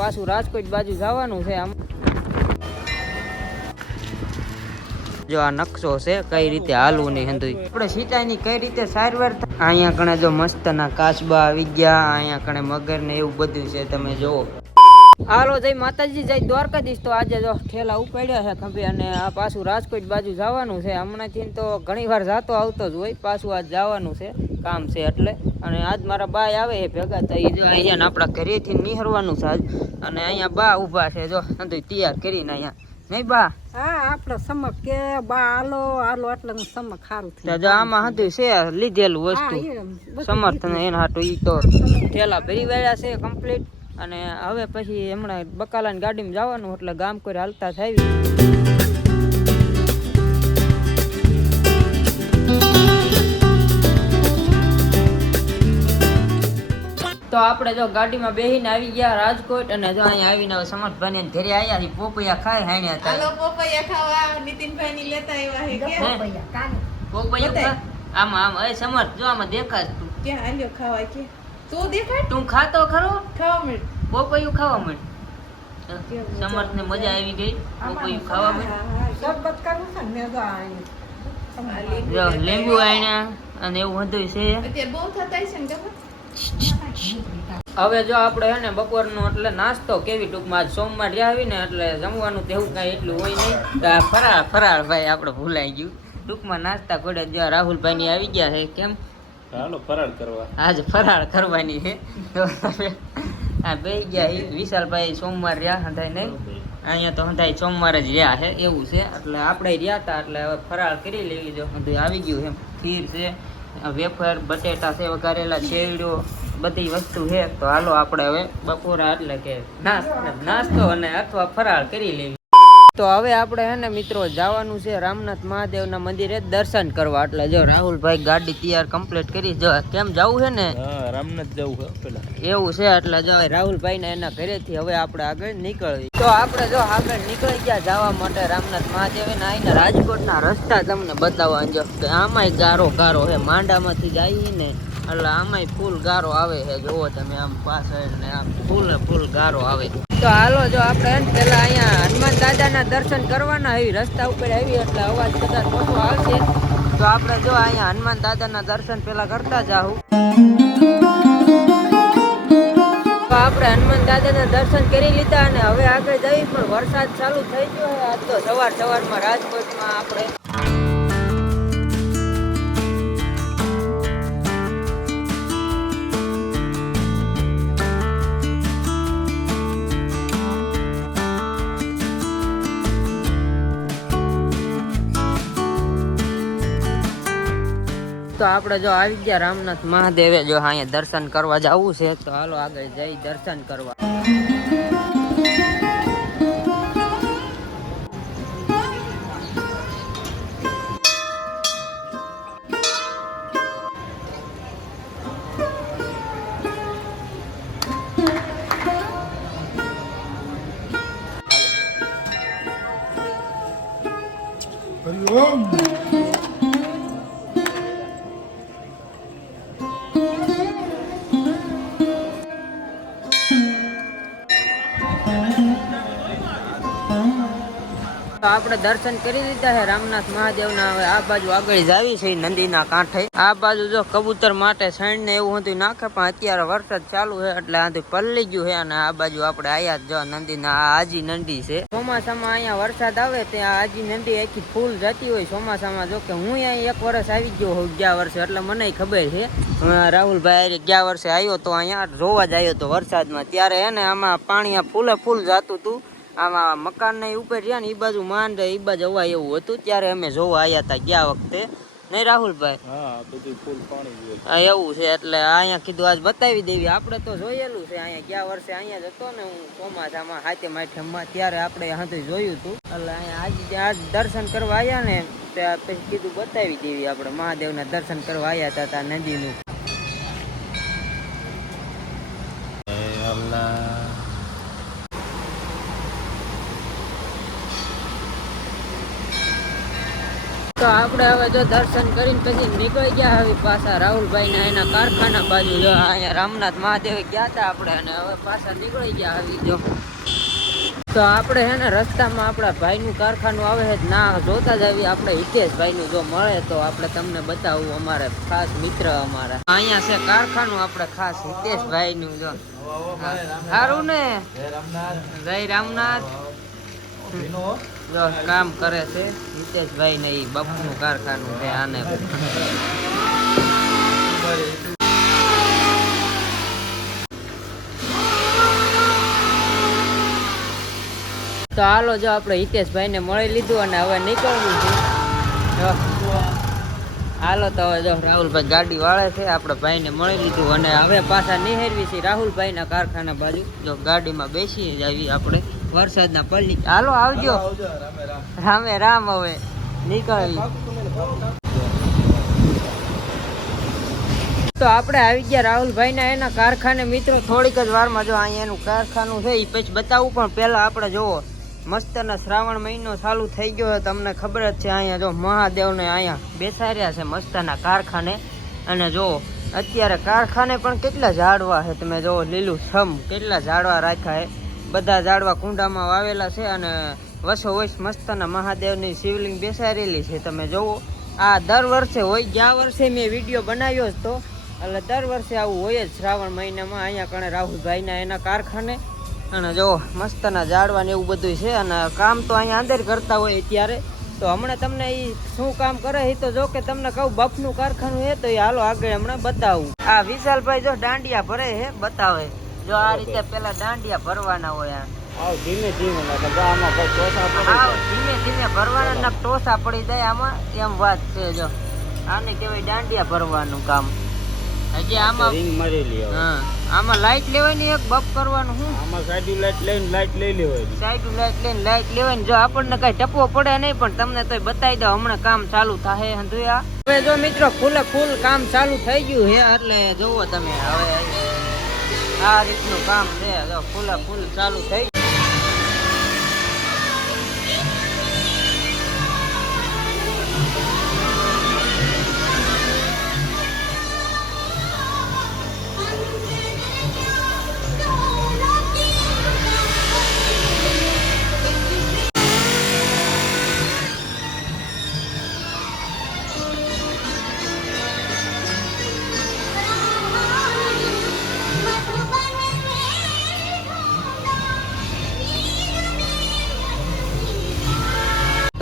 પાછું રાજકોટ બાજુ જવાનું છે આમ. જો આ નકશો છે, કઈ રીતે હાલવું નહીં હંધુય. આપણે સિંચાઈની કઈ રીતે સારવાર? અહીંયા કણે જો મસ્તના કાચબા આવી ગયા, અહીંયા કણે મગર ને એવું બધું છે, તમે જોવો હાલો જય માતાજી જય દ્વારકાધીશ. તો આજે જો ઠેલા ઉપાડ્યા છે ખંભે અને આ પાછું રાજકોટ બાજુ જવાનું છે. હમણાંથી તો ઘણી વાર જાતો આવતો જ હોય પાછું આજ જવાનું છે કામ છે એટલે. અને આજ મારા બાય આવે એ ભેગા થઈ જો અહીંયા આપણા ઘરેથી નિહરવાનું છે આજ. અને અહીંયા બા ઊભા છે જો તૈયાર કરીને અહીંયા. નહીં બા? હા આપણો સમક કે બા હાલો હાલો એટલે સમક સારું તો આમાં હતું છે લીધેલું વસ્તુ. સમર્થન એના હાટું ઈ તો થેલા ભરી વાળ્યા છે કમ્પ્લીટ અને હવે પછી હમણાં બકાલાની ગાડીમાં જવાનું એટલે ગામ કોઈ હાલતા થાય તો આપણે જો ગાડીમાં બેહીને આવી ગયા રાજકોટ અને જો અહીંયા આવીને હવે સમર્થભાઈ ઘરે આવ્યા છે પોપૈયા ખાય હાણ્યા હતા. હાલો પોપૈયા ખાવા નીતિનભાઈ ની લેતા આવ્યા હે કે પોપૈયું પોપૈયા આમાં આમ એ સમર્થ જો આમાં દેખાશ તું. કે હાલ્યો ખાવા કે તું દેખાય? તું ખાતો ખરો? ખાવા મળ. પોપૈયું ખાવા મળ. સમર્થ ને મજા આવી ગઈ. પોપૈયું ખાવા મળ. લીંબુ આણ્યા અને એવું બધું છે. બહુ થતા છે ને હવે જો આપણે હે ને બપોરનો એટલે નાસ્તો કેવી ટૂંકમાં સોમવાર રહ્યા આવી ને એટલે જમવાનું તો એવું કાંઈ એટલું હોય નહીં. ફરાળ ફરાળ ભાઈ આપણે ભૂલાઈ ગયું. ટૂંકમાં નાસ્તા ઘોડે જ્યાં રાહુલભાઈ ની આવી ગયા છે કેમ? હાલો ફરાળ કરવા. આજ ફરાળ કરવાની છે. તો આ બે ગયા એ વિશાલભાઈ સોમવાર રહ્યા હંધાઈ નહીં. અહીંયા તો હંધાઈ સોમવાર જ રહ્યા છે એવું છે. એટલે આપણે રહ્યા હતા એટલે હવે ફરાળ કરી લેવી જો. આવી ગયું એમ ખીર છે વેફર બટેટા છે વઘારેલા શેરડો બધી વસ્તુ છે. તો હાલો આપણે હવે બપોરા એટલે કે નાસ્તો નાસ્તો અને અથવા ફરાળ કરી લેવી. તો હવે આપણે હે ને મિત્રો જવાનું છે રામનાથ મહાદેવના મંદિરે દર્શન કરવા. એટલે જો રાહુલભાઈ ગાડી તૈયાર કમ્પ્લીટ કરી જો કેમ જવું છે ને? રામનાથ જવું છે પેલા. એવું છે એટલે જો રાહુલભાઈ ને એના ઘરેથી હવે આપણે આગળ નીકળવી. તો આપણે જો આગળ નીકળી ગયા જવા માટે રામનાથ મહાદેવ ને આઈને રાજકોટના રસ્તા તમને બતાવવા જો કે આમાંય ગારો ગારો છે માંડામાંથી જઈએ ને એટલે આમાંય ફૂલ ગારો આવે છે. જોવો તમે આમ પાછળ ને આમ ફૂલ ફૂલ ગારો આવે. તો હાલો જો આપણે પહેલાં અહીંયા હનુમાન દાદાના દર્શન કરવાના આવી રસ્તા ઉપર આવી એટલે અવાજ કદાચ ઓછો આવશે. તો આપણે જો અહીંયા હનુમાન દાદાના દર્શન પેલા કરતા જાઉં તો આપણે હનુમાન દાદાના દર્શન કરી લીધા અને હવે આગળ જઈ પણ વરસાદ ચાલુ થઈ ગયો આજ તો સવાર સવારમાં રાજકોટમાં આપણે તો આપણે જો આવી ગયા રામનાથ મહાદેવે જો અહીંયા દર્શન કરવા જવું છે, તો હાલો આગળ જઈ દર્શન કરવા. આપણે દર્શન કરી લીધા છે. રામનાથ મહાદેવના હવે આ બાજુ આગળ જાવી છે, નદીના કાંઠે. આ બાજુ જો કબૂતર માટે સૈણ ને એવું હતું નાખે પણ અત્યારે વરસાદ ચાલુ છે એટલે આથી પલ્લી ગયું છે અને આ બાજુ આપણે આયા જ નદીના આજી નંદી છે. ચોમાસામાં અહીંયા વરસાદ આવે ત્યાં આજી નંદી આખી ફૂલ જતી હોય. ચોમાસામાં જો કે હું અહીં એક વર્ષ આવી ગયો હોઉં ગયા વર્ષે, એટલે મને ખબર છે. રાહુલભાઈ ગયા વર્ષે આવ્યો તો અહીંયા જોવા જ આવ્યો તો વરસાદમાં. ત્યારે હે ને આમાં પાણી ફૂલે ફૂલ જતું હતું. આમાં મકાન ને ઉપર રહ્યા ને એ બાજુ માંડ એ બાજુ અવાય એવું હતું ત્યારે અમે જોવા આવ્યા હતા ગયા વખતે. નહીં રાહુલભાઈ? હા બધું ફૂલ પાણી હા એવું છે એટલે અહીંયા કીધું આજ બતાવી દેવી. આપણે તો જોયેલું છે અહીંયા ગયા વર્ષે અહીંયા જ હતો ને હું ચોમાસામાં હાથે માઠેમાં ત્યારે આપણે હાથે જોયું હતું એટલે અહીંયા આજ આજ દર્શન કરવા આવ્યા ને ત્યાં પછી કીધું બતાવી દેવી આપણે. મહાદેવના દર્શન કરવા આવ્યા હતા નદીનું. તો આપણે હવે જો દર્શન કરીને પછી નીકળી ગયા હવે પાછા રાહુલભાઈ ના એના કારખાના બાજુ. જો અહીંયા રામનાથ મહાદેવ ગયા હતા આપણે અને હવે પાછા નીકળી ગયા આવી જો. તો આપણે હે ને રસ્તામાં આપણા ભાઈનું કારખાનું આવે છે ના જોતા જ આવી આપણે હિતેશભાઈનું જો મળે તો આપણે તમને બતાવું અમારે ખાસ મિત્ર અમારા. અહીંયા છે કારખાનું આપણે ખાસ હિતેશભાઈનું જો. સારું ને. જય રામનાથ. કામ કરે છે. હિતેશભાઈ ને એ બાપુનું કારખાનું છે આને. તો હાલો જો આપણે હિતેશભાઈ ને મળી લીધું અને હવે નીકળવું છે. હાલો તો હવે જો રાહુલભાઈ ગાડી વાળે છે, આપણે ભાઈને મળી લીધું અને હવે પાછા નિહેરવી છે રાહુલભાઈના કારખાના બાજુ. જો ગાડીમાં બેસી જ આવી આપણે. વરસાદના પલ્લી હાલો આવજો. રામે રામ. હવે. નીકળવી. તો આપણે આવી ગયા રાહુલભાઈ ના એના કારખાને. મિત્રો થોડીક જ વારમાં જો અહીંયા એનું કારખાનું છે એ પછી બતાવું પણ પહેલાં આપણે જોવો મસ્તના શ્રાવણ મહિનો ચાલુ થઈ ગયો તમને ખબર જ છે અહીંયા જો મહાદેવને અહીંયા બેસાડ્યા છે મસ્તના કારખાને. અને જો અત્યારે કારખાને પણ કેટલા ઝાડવા છે તમે જો લીલું છમ કેટલા ઝાડવા રાખ્યા છે. બધા ઝાડવા કુંડામાં વાવેલા છે અને વસો વસ મસ્તના મહાદેવની શિવલિંગ બેસાડેલી છે. તમે જોવો, આ દર વર્ષે હોય, ગયા વર્ષે મેં વીડિયો બનાવ્યો જ તો. એટલે દર વર્ષે આવું હોય જ શ્રાવણ મહિનામાં. અહીંયા કણે રાહુલભાઈના એના કારખાને. અને જો મસ્તના ઝાડવા ને એવું બધું છે. અને કામ તો અહીંયા અંદર કરતા હોય ત્યારે. તો હમણાં તમને એ શું કામ કરે એ તો જો કે તમને કહું, બફનું કારખાનું છે તો એ હાલો આગળ હમણાં બતાવું. આ વિશાલભાઈ જો દાંડિયા ભરે છે બતાવે. જો આ રીતે પેલા દાંડિયા ભરવાના હોય ધીમે ધીમે આમાં ભાઈ ધીમે ધીમે ભરવાના ના ટોસા પડી જાય આમાં એમ વાત છે જો. આને કહેવાય દાંડિયા ભરવાનું કામ. હજી આમાં રિંગ હા આમાં લાઈટ લેવાની એક બફ કરવાનું હું. આમાં સાઈડ લાઈટ લઈને લાઈટ લઈ લેવાની. સાઈડ લાઈટ લઈને લાઈટ લેવાની. જો આપણને કઈ ટપવો પડે નહીં પણ તમને તો બતાવી દો હમણાં કામ ચાલુ થાય હંધુયા. હવે જો મિત્રો ફૂલે ફૂલ કામ ચાલુ થઈ ગયું હે એટલે જોવો તમે. હવે આ રીતનું કામ છે. ફૂલા ફૂલે ચાલુ થઈ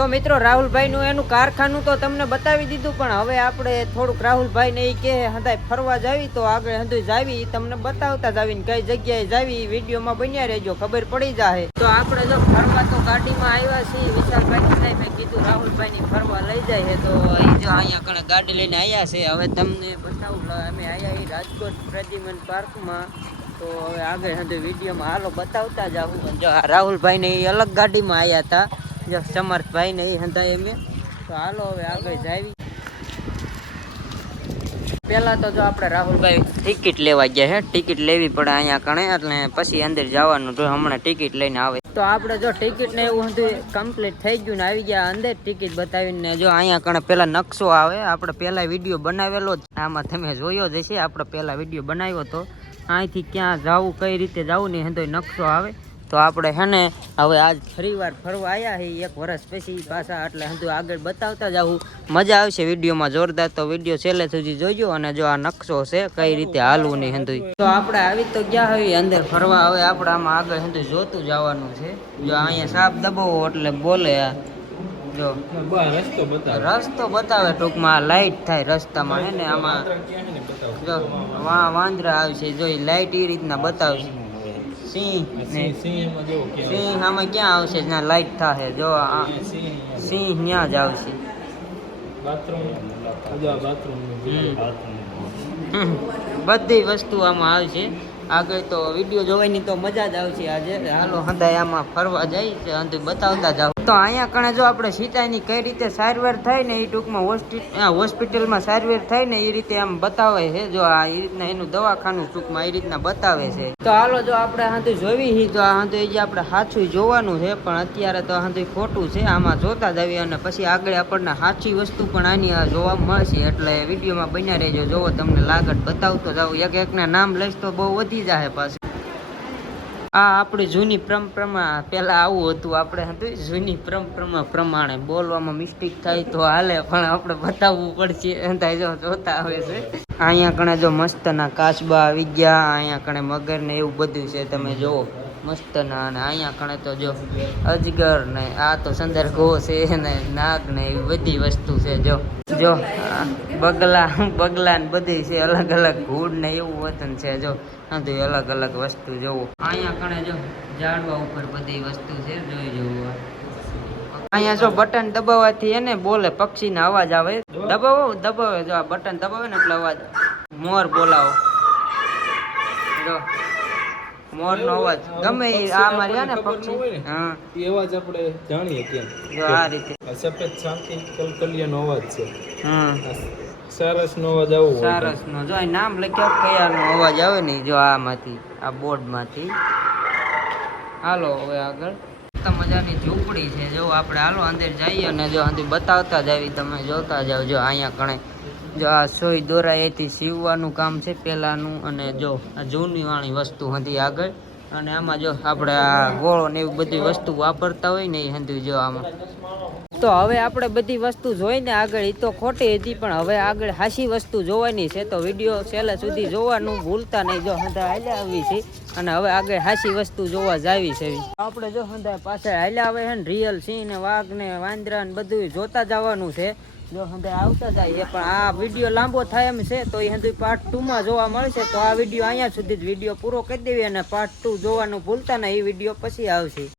તો મિત્રો રાહુલભાઈ નું એનું કારખાનું તો તમને બતાવી દીધું, પણ હવે આપણે થોડુંક રાહુલભાઈ ને એ કે હંધાય ફરવા જાવી, તો આગળ હંધુય જાવી તમને બતાવતા જાવી ને કઈ જગ્યાએ જાવી વિડીયોમાં બન્યા રહેજો, ખબર પડી જાય તો આપણે જો ફરવા તો ગાડીમાં આવ્યા છીએ વિશાલભાઈ સાહેબે કીધું રાહુલભાઈ ની ફરવા લઈ જાય છે તો એ જો અહીંયા કણે ગાડી લઈને આવ્યા છે, હવે તમને બતાવું અમે આવ્યા એ રાજકોટ પ્રદ્યુમન પાર્કમાં, તો હવે આગળ હંધુય વિડીયોમાં હાલો બતાવતા જાવું જો રાહુલભાઈ ને એ અલગ ગાડીમાં આવ્યા હતા જો સમર્થભાઈ ને એ એમે તો હાલો હવે આગળ જાવી. પેલા તો જો આપણે રાહુલભાઈ ટિકિટ લેવા ગયા છે ટિકિટ લેવી પડે અહીંયા કણે, એટલે પછી અંદર જવાનું તો હમણાં ટિકિટ લઈને આવે. તો આપણે જો ટિકિટ ને એવું હતું કમ્પ્લીટ થઈ ગયું ને આવી ગયા, અંદર ટિકિટ બતાવીને જો અહીંયા કણે પેલા નકશો આવે, આપણે પેલા વીડિયો બનાવેલો જ. આમાં તમે જોયો જ હશે, આપણે પેલા વીડિયો બનાવ્યો તો. અહીંથી ક્યાં જવું, કઈ રીતે જવું ને હંધો નકશો આવે. તો આપણે હે ને, હવે આજ ફરી વાર ફરવા આવ્યા છીએ એક વર્ષ પછી પાછા, એટલે હંધુ આગળ બતાવતા જાવું મજા આવશે વિડીયોમાં જોરદાર, તો વીડિયો છેલ્લે સુધી જોજો અને જો આ નકશો છે, કઈ રીતે હાલવું નહીં હંધુ તો આપણે આવી તો ગયા હોય અંદર ફરવા. હવે આપણે આમાં આગળ હંધુ જોતું જવાનું છે. જો અહીંયા સાપ દબાવો એટલે બોલે આ. જો. રસ્તો બતાવે ટૂંકમાં લાઇટ થાય રસ્તામાં, હે ને, આમાં. જો વાંદરા આવશે, જો ઈ લાઈટ એ રીતના બતાવશે. સિંહ સિંહ આમાં ક્યાં આવશે? જ્યાં લાઈટ થશે જો આ સિંહ ત્યાં જ આવશે. બધી વસ્તુ આમાં આવશે. આગળ તો વીડિયો જોવાની તો મજા જ આવશે આજે. હાલો હંધાય આમાં ફરવા જાય છે. અંતે બતાવતા જાવ તો અહીંયા કણે જો આપણે સીતાની કઈ રીતે સારવાર થાય ને એ ટૂંકમાં હોસ્પિ- હોસ્પિટલમાં સારવાર થાય ને એ રીતે આમ બતાવે છે, જો આ એ રીતના એનું દવાખાનું ટૂંકમાં એ રીતના બતાવે છે. તો હાલો જો આપણે હાંધું જોવી હી, તો આ હાંધું એ જે આપણે સાચું જોવાનું છે, પણ અત્યારે તો હાંધું ખોટું છે, આમાં જોતા જ આવીએ અને પછી આગળ આપણને સાચી વસ્તુ પણ આની જોવા મળશે, એટલે વિડીયોમાં બન્યા રહેજો, જોવો તમને લાગત, બતાવતો જાઉં. એક એકના નામ લઈશ તો બહુ વધી જાય પાછું. આ આપણી જૂની પરંપરામાં પેલા આવું હતું. આપણે હતું જૂની પરંપરામાં પ્રમાણે બોલવામાં મિસ્ટેક થાય તો હાલે, પણ આપણે બતાવવું પડશે. જો જોતા આવે છે. અહીંયા કણે જો મસ્તના કાચબા આવી ગયા, અહીંયા કણે મગર ને એવું બધું છે. તમે જુઓ મસ્તના અને અહીંયા કણે તો જો અજગર ને આ તો સંદર ઘો છે ને નાગ ને એવી બધી વસ્તુ છે. જો જો બગલા બગલા ને બધી છે. અલગ અલગ ઘૂડ ને એવું વતન છે. જો અલગ અલગ વસ્તુ જોવો. અહીંયા કણે જો ઝાડવા ઉપર બધી વસ્તુ છે જોઈ જવું. અહીંયા જો બટન દબાવવાથી એને બોલે પક્ષીનો અવાજ આવે. દબાવો દબાવે જો આ બટન દબાવે ને એટલે અવાજ મોર બોલાવો. જો મોર નો અવાજ. ગમે આ મારી ને પક્ષી હા. એ અવાજ આપણે જાણીએ કેમ જો આ રીતે. સફેદ શાંતિ કલકલિયાનો અવાજ છે. હા. સરસનો અવાજ આવો હોય સરસ નો. જો નામ લખ્યો કયાનો અવાજ આવે ને જો આમાંથી, આ બોર્ડમાંથી હાલો, હવે આગળ. મજાની ઝૂંપડી છે. જો આપણે હાલો અંદર જઈએ અને જો અંદર બતાવતા જ આવી તમે જોતા જાવ જો અહીંયા કણે, જો આ સોય દોરા એથી સીવવાનું કામ છે પહેલાંનું અને જો આ જૂની વાળી વસ્તુ હતી આગળ. અને આમાં જો આપણે ગોળો ને એવી બધી વસ્તુ વાપરતા હોય ને એ હતી જો આમાં. તો હવે આપણે બધી વસ્તુ જોઈને આગળ એ તો ખોટી હતી, પણ હવે આગળ હાસી વસ્તુ જોવાની છે. તો વીડિયો છેલ્લે સુધી જોવાનું ભૂલતા નહીં. જો હંધા હાલ્યા આવી છે અને હવે આગળ હાસી વસ્તુ જોવા જાવી છે. આપણે જો હંધા પાછળ હાલ્યા આવે છે ને રિયલ સિંહ ને વાઘ ને વાંદરા ને બધું જોતા જવાનું છે. જો આવતા જાય પણ આ વીડિયો લાંબો થાય એમ છે, તો એ હંધુ પાર્ટ ટુ માં જોવા મળશે. તો આ વીડિયો અહીંયા સુધી જ વીડિયો પૂરો કરી દેવી અને પાર્ટ ટુ જોવાનું ભૂલતા ને એ વીડિયો પછી આવશે.